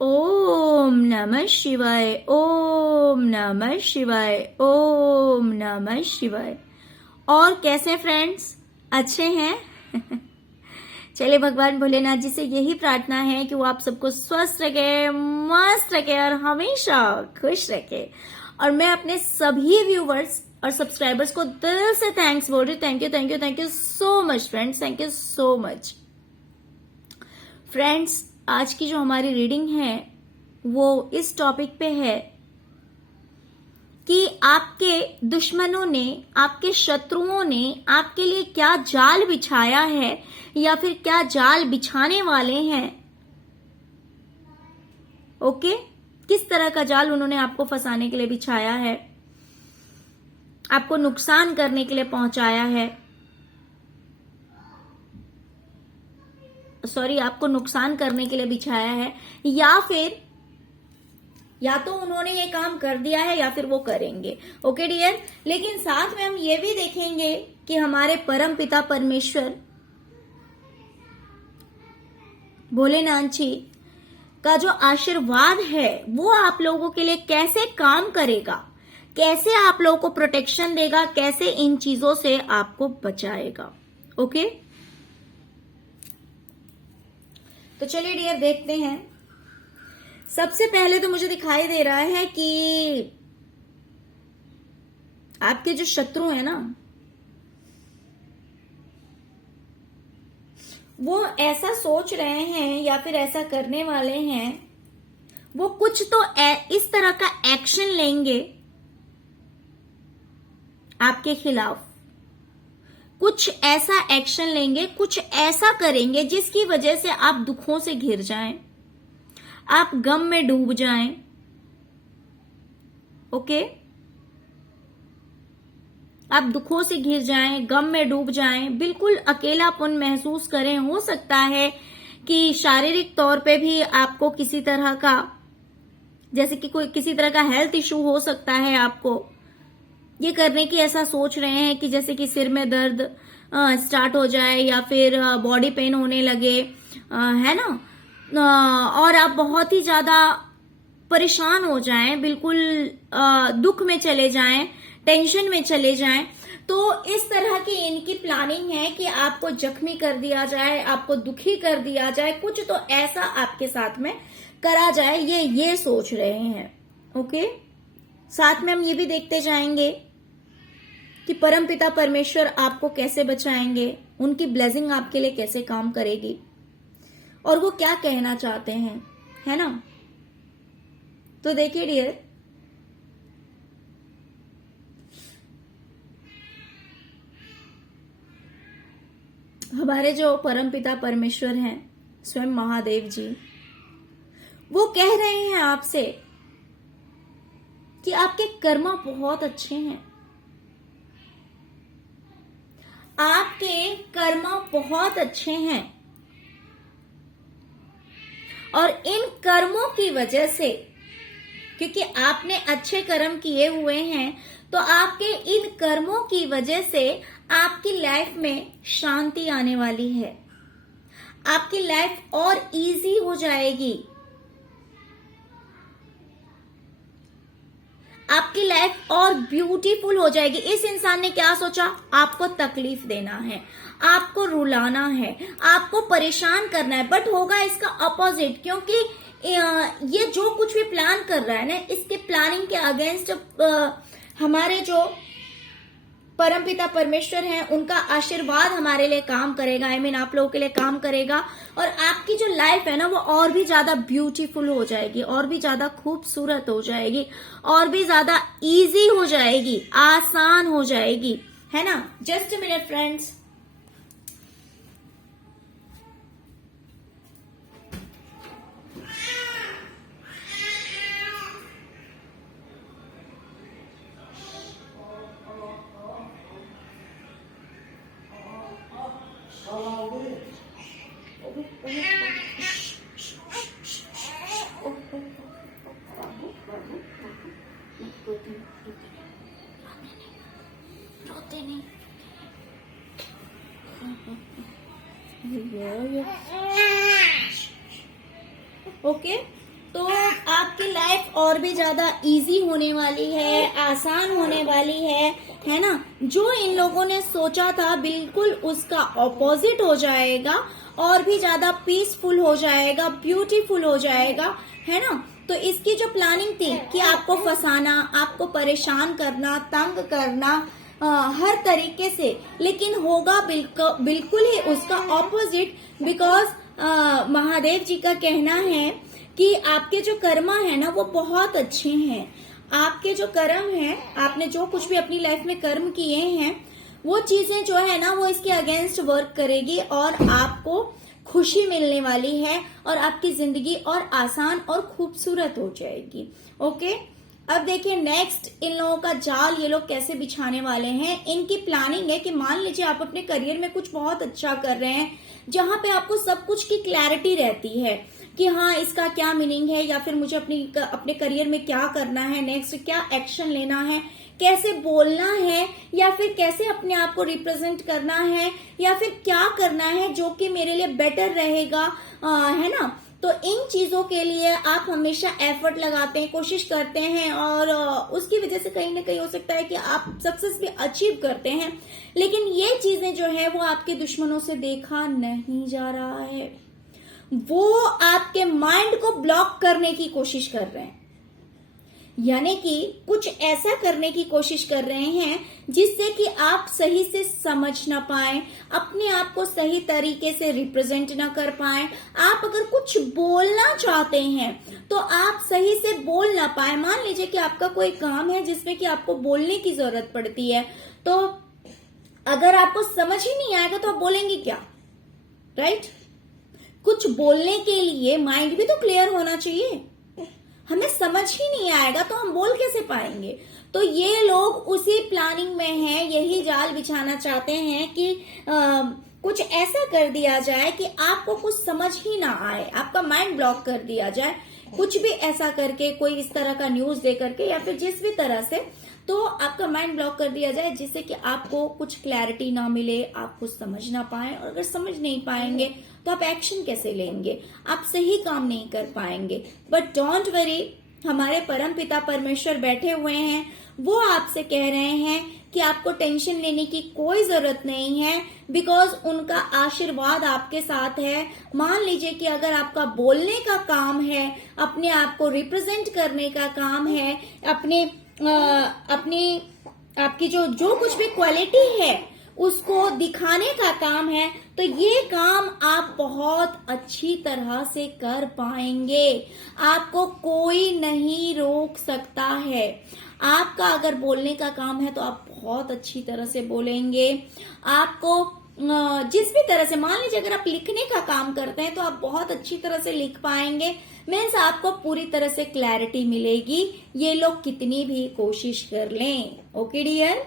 ओम नमः शिवाय, ओम नमः शिवाय, ओम नमः शिवाय। और कैसे फ्रेंड्स, अच्छे हैं? चलिए, भगवान भोलेनाथ जी से यही प्रार्थना है कि वो आप सबको स्वस्थ रखे, मस्त रखे और हमेशा खुश रखे। और मैं अपने सभी व्यूवर्स और सब्सक्राइबर्स को दिल से थैंक्स बोल रही हूँ। Thank you, thank you, thank you so much friends, thank you so much. Friends, आज की जो हमारी रीडिंग है वो इस टॉपिक पे है कि आपके दुश्मनों ने, आपके शत्रुओं ने आपके लिए क्या जाल बिछाया है या फिर क्या जाल बिछाने वाले हैं। ओके, किस तरह का जाल उन्होंने आपको फंसाने के लिए बिछाया है, आपको नुकसान करने के लिए पहुंचाया है, आपको नुकसान करने के लिए बिछाया है, या तो उन्होंने ये काम कर दिया है या फिर वो करेंगे। ओके डियर, लेकिन साथ में हम ये भी देखेंगे कि हमारे परम पिता परमेश्वर भोलेनाथ जी का जो आशीर्वाद है वो आप लोगों के लिए कैसे काम करेगा, कैसे आप लोगों को प्रोटेक्शन देगा, कैसे इन चीजों से आपको बचाएगा। ओके, तो चलिए डियर देखते हैं। सबसे पहले तो मुझे दिखाई दे रहा है कि आपके जो शत्रु है ना, वो ऐसा सोच रहे हैं या फिर ऐसा करने वाले हैं, वो कुछ तो इस तरह का एक्शन लेंगे आपके खिलाफ, कुछ ऐसा एक्शन लेंगे, कुछ ऐसा करेंगे जिसकी वजह से आप दुखों से घिर जाएं, आप गम में डूब जाएं। ओके, आप दुखों से घिर जाएं, गम में डूब जाएं, बिल्कुल अकेलापन महसूस करें। हो सकता है कि शारीरिक तौर पे भी आपको किसी तरह का, जैसे कि कोई किसी तरह का हेल्थ इशू हो सकता है, आपको ये करने की ऐसा सोच रहे हैं कि जैसे कि सिर में दर्द स्टार्ट हो जाए या फिर बॉडी पेन होने लगे, है ना, और आप बहुत ही ज्यादा परेशान हो जाएं, बिल्कुल दुख में चले जाएं, टेंशन में चले जाएं। तो इस तरह की इनकी प्लानिंग है कि आपको जख्मी कर दिया जाए, आपको दुखी कर दिया जाए, कुछ तो ऐसा आपके साथ में करा जाए, ये सोच रहे हैं। ओके, साथ में हम ये भी देखते जाएंगे कि परमपिता परमेश्वर आपको कैसे बचाएंगे, उनकी ब्लेसिंग आपके लिए कैसे काम करेगी और वो क्या कहना चाहते हैं, है ना। तो देखिए डियर, हमारे जो परमपिता परमेश्वर हैं, स्वयं महादेव जी, वो कह रहे हैं आपसे कि आपके कर्म बहुत अच्छे हैं, आपके कर्म बहुत अच्छे हैं और इन कर्मों की वजह से, क्योंकि आपने अच्छे कर्म किए हुए हैं, तो आपके इन कर्मों की वजह से आपकी लाइफ में शांति आने वाली है, आपकी लाइफ और इजी हो जाएगी, आपकी लाइफ और ब्यूटीफुल हो जाएगी। इस इंसान ने क्या सोचा, आपको तकलीफ देना है, आपको रुलाना है, आपको परेशान करना है, बट होगा इसका अपोजिट, क्योंकि ये जो कुछ भी प्लान कर रहा है ना, इसके प्लानिंग के अगेंस्ट हमारे जो परमपिता परमेश्वर हैं, उनका आशीर्वाद हमारे लिए काम करेगा। I mean, आप लोगों के लिए काम करेगा और आपकी जो लाइफ है ना, वो और भी ज्यादा ब्यूटीफुल हो जाएगी, और भी ज्यादा खूबसूरत हो जाएगी, और भी ज्यादा इजी हो जाएगी, आसान हो जाएगी, है ना। Just a minute friends. रोते नहीं। ओके, तो आपकी लाइफ और भी ज्यादा इजी होने वाली है, आसान होने वाली है ना। जो इन लोगों ने सोचा था बिल्कुल उसका ऑपोजिट हो जाएगा, और भी ज्यादा पीसफुल हो जाएगा, ब्यूटीफुल हो जाएगा, है ना। तो इसकी जो प्लानिंग थी कि आपको फंसाना, आपको परेशान करना, तंग करना हर तरीके से, लेकिन होगा बिल्कुल ही उसका ऑपोजिट। बिकॉज महादेव जी का कहना है कि आपके जो कर्मा है ना वो बहुत अच्छे हैं। आपके जो कर्म है, आपने जो कुछ भी अपनी लाइफ में कर्म किए हैं, वो चीजें जो है ना वो इसके अगेंस्ट वर्क करेगी और आपको खुशी मिलने वाली है, और आपकी जिंदगी और आसान और खूबसूरत हो जाएगी। ओके, अब देखिए नेक्स्ट इन लोगों का जाल ये लोग कैसे बिछाने वाले हैं। इनकी प्लानिंग है कि मान लीजिए आप अपने करियर में कुछ बहुत अच्छा कर रहे हैं, जहां पे आपको सब कुछ की क्लैरिटी रहती है कि हाँ इसका क्या मीनिंग है, या फिर मुझे अपने करियर में क्या करना है, नेक्स्ट क्या एक्शन लेना है, कैसे बोलना है, या फिर कैसे अपने आप को रिप्रेजेंट करना है, या फिर क्या करना है जो कि मेरे लिए बेटर रहेगा, है ना। तो इन चीजों के लिए आप हमेशा एफर्ट लगाते हैं, कोशिश करते हैं, और उसकी वजह से कहीं ना कहीं हो सकता है कि आप सक्सेस भी अचीव करते हैं। लेकिन ये चीजें जो है वो आपके दुश्मनों से देखा नहीं जा रहा है, वो आपके माइंड को ब्लॉक करने की कोशिश कर रहे हैं, यानी कि कुछ ऐसा करने की कोशिश कर रहे हैं जिससे कि आप सही से समझ ना पाए, अपने आप को सही तरीके से रिप्रेजेंट ना कर पाए। आप अगर कुछ बोलना चाहते हैं तो आप सही से बोल ना पाए। मान लीजिए कि आपका कोई काम है जिसमें कि आपको बोलने की जरूरत पड़ती है, तो अगर आपको समझ ही नहीं आएगा तो आप बोलेंगे क्या, राइट। कुछ बोलने के लिए माइंड भी तो क्लियर होना चाहिए। हमें समझ ही नहीं आएगा तो हम बोल कैसे पाएंगे। तो ये लोग उसी प्लानिंग में हैं, यही जाल बिछाना चाहते हैं कि कुछ ऐसा कर दिया जाए कि आपको कुछ समझ ही ना आए, आपका माइंड ब्लॉक कर दिया जाए, कुछ भी ऐसा करके, कोई इस तरह का न्यूज दे करके, या फिर जिस भी तरह से, तो आपका माइंड ब्लॉक कर दिया जाए जिससे कि आपको कुछ क्लैरिटी ना मिले, आप कुछ समझ ना पाए। और अगर समझ नहीं पाएंगे तो आप एक्शन कैसे लेंगे, आप सही काम नहीं कर पाएंगे। बट डोंट वरी, हमारे परम पिता परमेश्वर बैठे हुए हैं, वो आपसे कह रहे हैं कि आपको टेंशन लेने की कोई जरूरत नहीं है, बिकॉज उनका आशीर्वाद आपके साथ है। मान लीजिए कि अगर आपका बोलने का काम है, अपने आप को रिप्रेजेंट करने का काम है, अपनी आपकी जो कुछ भी क्वालिटी है उसको दिखाने का काम है, तो ये काम आप बहुत अच्छी तरह से कर पाएंगे। आपको कोई नहीं रोक सकता है। आपका अगर बोलने का काम है तो आप बहुत अच्छी तरह से बोलेंगे। आपको जिस भी तरह से, मान लीजिए अगर आप लिखने का काम करते हैं तो आप बहुत अच्छी तरह से लिख पाएंगे। मीन्स आपको पूरी तरह से क्लैरिटी मिलेगी, ये लोग कितनी भी कोशिश कर लें। Okay dear.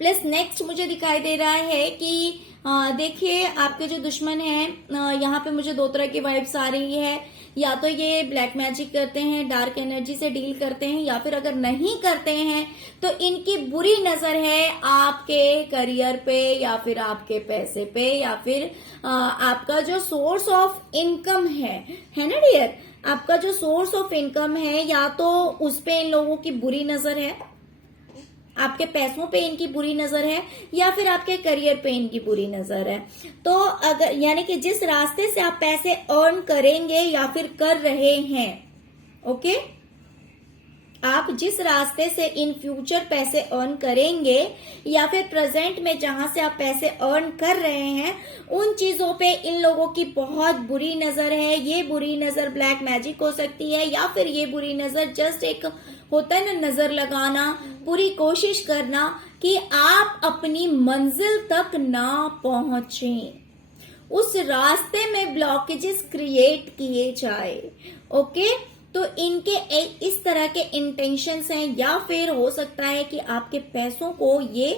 प्लस नेक्स्ट मुझे दिखाई दे रहा है कि देखिए आपके जो दुश्मन हैं, यहाँ पे मुझे दो तरह की वाइब्स आ रही है। या तो ये ब्लैक मैजिक करते हैं, डार्क एनर्जी से डील करते हैं, या फिर अगर नहीं करते हैं तो इनकी बुरी नजर है आपके करियर पे, या फिर आपके पैसे पे, या फिर आपका जो सोर्स ऑफ इनकम है ना डियर, आपका जो सोर्स ऑफ इनकम है, या तो उस पे इन लोगों की बुरी नजर है, आपके पैसों पे इनकी बुरी नजर है, या फिर आपके करियर पे इनकी बुरी नजर है। तो अगर यानी कि जिस रास्ते से आप पैसे अर्न करेंगे या फिर कर रहे हैं, ओके, आप जिस रास्ते से इन फ्यूचर पैसे अर्न करेंगे, या फिर प्रेजेंट में जहां से आप पैसे अर्न कर रहे हैं, उन चीजों पे इन लोगों की बहुत बुरी नजर है। ये बुरी नजर ब्लैक मैजिक हो सकती है, या फिर ये बुरी नजर जस्ट एक होता है ना, नजर लगाना, पूरी कोशिश करना कि आप अपनी मंजिल तक ना पहुंचे, उस रास्ते में ब्लॉकेजेस क्रिएट किए जाए। ओके, तो इनके इस तरह के इंटेंशंस हैं, या फिर हो सकता है कि आपके पैसों को ये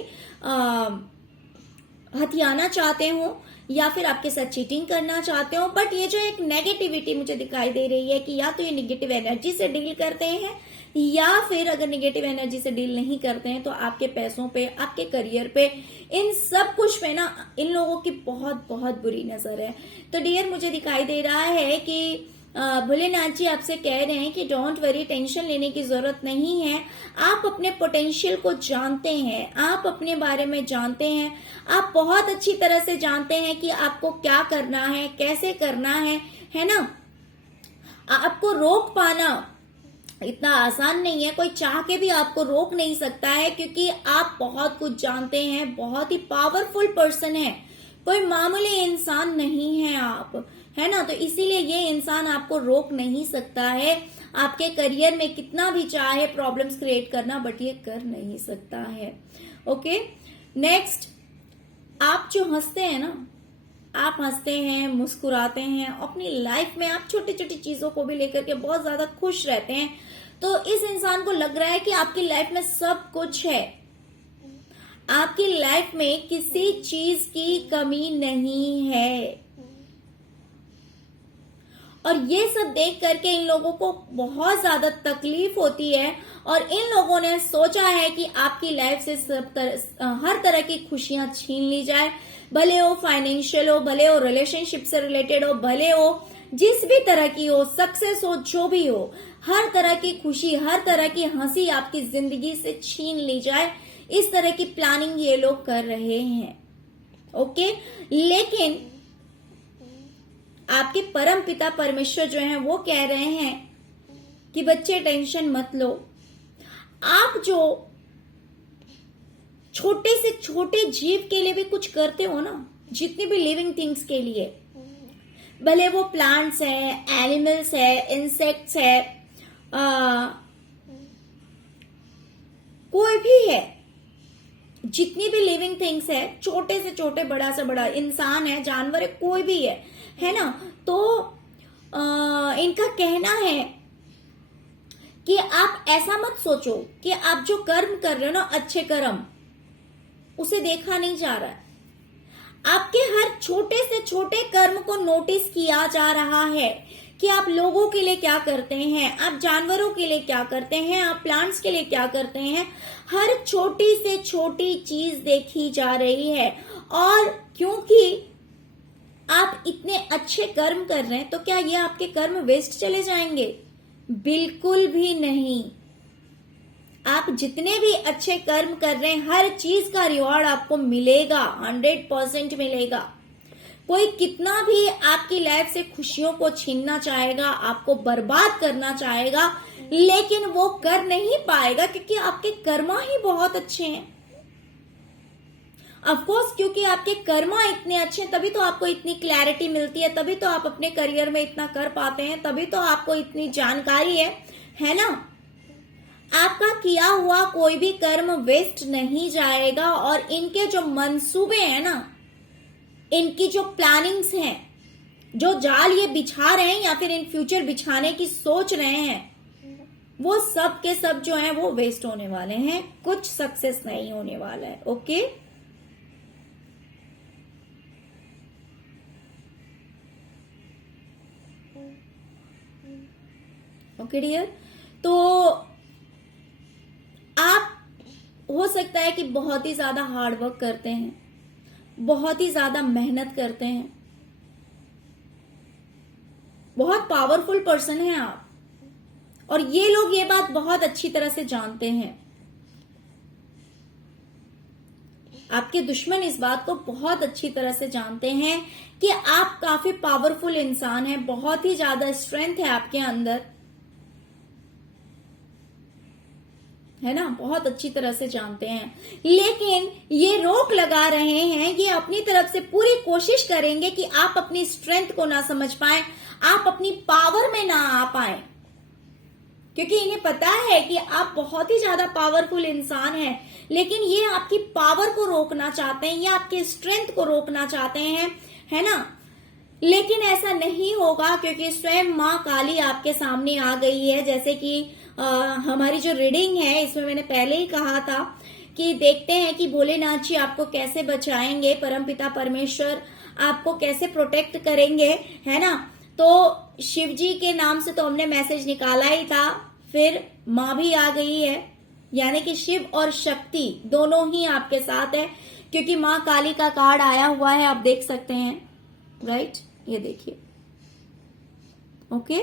हथियाना चाहते हो, या फिर आपके साथ चीटिंग करना चाहते हो। बट ये जो एक नेगेटिविटी मुझे दिखाई दे रही है कि या तो ये नेगेटिव एनर्जी से डील करते हैं, या फिर अगर नेगेटिव एनर्जी से डील नहीं करते हैं तो आपके पैसों पे, आपके करियर पे, इन सब कुछ पे ना इन लोगों की बहुत बहुत बुरी नजर है। तो डियर मुझे दिखाई दे रहा है कि भोलेनाथ जी आपसे कह रहे हैं कि डोंट वरी, टेंशन लेने की जरूरत नहीं है। आप अपने पोटेंशियल को जानते हैं, आप अपने बारे में जानते हैं, आप बहुत अच्छी तरह से जानते हैं कि आपको क्या करना है, कैसे करना है ना। आपको रोक पाना इतना आसान नहीं है, कोई चाह के भी आपको रोक नहीं सकता है, क्योंकि आप बहुत कुछ जानते हैं, बहुत ही पावरफुल पर्सन है, कोई मामूली इंसान नहीं है आप, है ना। तो इसीलिए ये इंसान आपको रोक नहीं सकता है आपके करियर में कितना भी चाहे प्रॉब्लम्स क्रिएट करना, बट ये कर नहीं सकता है। ओके, नेक्स्ट, आप जो हंसते हैं ना, आप हंसते हैं, मुस्कुराते हैं, अपनी लाइफ में आप छोटी छोटी चीजों को भी लेकर के बहुत ज्यादा खुश रहते हैं, तो इस इंसान को लग रहा है कि आपकी लाइफ में सब कुछ है, आपकी लाइफ में किसी चीज की कमी नहीं है। और ये सब देख करके इन लोगों को बहुत ज्यादा तकलीफ होती है, और इन लोगों ने सोचा है कि आपकी लाइफ से हर तरह की खुशियां छीन ली जाए, भले हो फाइनेंशियल हो, भले हो रिलेशनशिप से रिलेटेड हो, भले हो जिस भी तरह की हो, सक्सेस हो, जो भी हो, हर तरह की खुशी, हर तरह की हंसी आपकी जिंदगी से छीन ली जाए, इस तरह की प्लानिंग ये लोग कर रहे हैं। ओके, लेकिन आपके परम पिता परमेश्वर जो हैं वो कह रहे हैं कि बच्चे टेंशन मत लो। आप जो छोटे से छोटे जीव के लिए भी कुछ करते हो ना, जितनी भी लिविंग थिंग्स के लिए, भले वो प्लांट्स है, एनिमल्स है, इंसेक्ट्स है, कोई भी है, जितनी भी लिविंग थिंग्स है, छोटे से छोटे, बड़ा से बड़ा, इंसान है, जानवर है, कोई भी है ना। तो इनका कहना है कि आप ऐसा मत सोचो कि आप जो कर्म कर रहे हो ना, अच्छे कर्म, उसे देखा नहीं जा रहा है। आपके हर छोटे से छोटे कर्म को नोटिस किया जा रहा है कि आप लोगों के लिए क्या करते हैं, आप जानवरों के लिए क्या करते हैं, आप प्लांट्स के लिए क्या करते हैं। हर छोटी से छोटी चीज देखी जा रही है, और क्योंकि आप इतने अच्छे कर्म कर रहे हैं, तो क्या ये आपके कर्म वेस्ट चले जाएंगे? बिल्कुल भी नहीं। आप जितने भी अच्छे कर्म कर रहे हैं, हर चीज का रिवॉर्ड आपको मिलेगा, 100% मिलेगा। कोई कितना भी आपकी लाइफ से खुशियों को छीनना चाहेगा, आपको बर्बाद करना चाहेगा, लेकिन वो कर नहीं पाएगा, क्योंकि आपके कर्म ही बहुत अच्छे हैं। ऑफ कोर्स, क्योंकि आपके कर्म इतने अच्छे हैं, तभी तो आपको इतनी क्लैरिटी मिलती है, तभी तो आप अपने करियर में इतना कर पाते हैं, तभी तो आपको इतनी जानकारी है ना। आपका किया हुआ कोई भी कर्म वेस्ट नहीं जाएगा, और इनके जो मंसूबे हैं ना, इनकी जो प्लानिंग्स हैं, जो जाल ये बिछा रहे हैं या फिर इन फ्यूचर बिछाने की सोच रहे हैं, वो सब के सब जो हैं वो वेस्ट होने वाले हैं, कुछ सक्सेस नहीं होने वाला है। ओके, ओके डियर, तो आप हो सकता है कि बहुत ही ज्यादा हार्ड वर्क करते हैं, बहुत ही ज्यादा मेहनत करते हैं, बहुत पावरफुल पर्सन हैं आप, और ये लोग ये बात बहुत अच्छी तरह से जानते हैं। आपके दुश्मन इस बात को बहुत अच्छी तरह से जानते हैं कि आप काफी पावरफुल इंसान हैं, बहुत ही ज्यादा स्ट्रेंथ है आपके अंदर, है ना, बहुत अच्छी तरह से जानते हैं। लेकिन ये रोक लगा रहे हैं, ये अपनी तरफ से पूरी कोशिश करेंगे कि आप अपनी स्ट्रेंथ को ना समझ पाए, आप अपनी पावर में ना आ पाए, क्योंकि इन्हें पता है कि आप बहुत ही ज्यादा पावरफुल इंसान हैं, लेकिन ये आपकी पावर को रोकना चाहते हैं, ये आपके स्ट्रेंथ को रोकना चाहते हैं, है ना। लेकिन ऐसा नहीं होगा, क्योंकि स्वयं माँ काली आपके सामने आ गई है। जैसे कि हमारी जो रीडिंग है, इसमें मैंने पहले ही कहा था कि देखते हैं कि भोलेनाथ जी आपको कैसे बचाएंगे, परमपिता परमेश्वर आपको कैसे प्रोटेक्ट करेंगे, है ना। तो शिव जी के नाम से तो हमने मैसेज निकाला ही था, फिर माँ भी आ गई है, यानी कि शिव और शक्ति दोनों ही आपके साथ है, क्योंकि माँ काली का कार्ड आया हुआ है, आप देख सकते हैं, राइट, ये देखिए, ओके,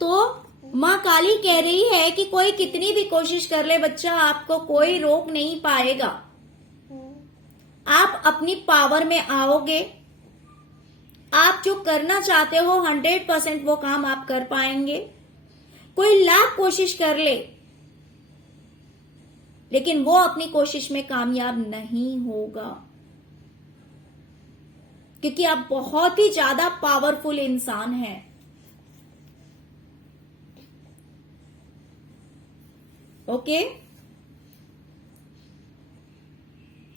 तो माँ काली कह रही है कि कोई कितनी भी कोशिश कर ले बच्चा, आपको कोई रोक नहीं पाएगा। आप अपनी पावर में आओगे, आप जो करना चाहते हो 100% वो काम आप कर पाएंगे। कोई लाख कोशिश कर ले लेकिन वो अपनी कोशिश में कामयाब नहीं होगा, क्योंकि आप बहुत ही ज्यादा पावरफुल इंसान हैं। ओके,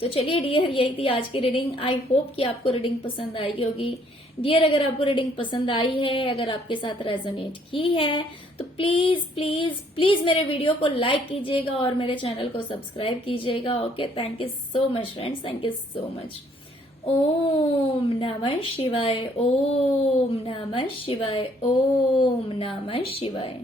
तो चलिए डियर, यही थी आज की रीडिंग। आई होप कि आपको रीडिंग पसंद आई होगी। डियर, अगर आपको रीडिंग पसंद आई है, अगर आपके साथ रेजोनेट की है, तो प्लीज प्लीज प्लीज मेरे वीडियो को लाइक कीजिएगा और मेरे चैनल को सब्सक्राइब कीजिएगा। Okay, thank you so much friends, thank you so much. ओम नमः शिवाय, ओम नमः शिवाय, ओम नमः शिवाय।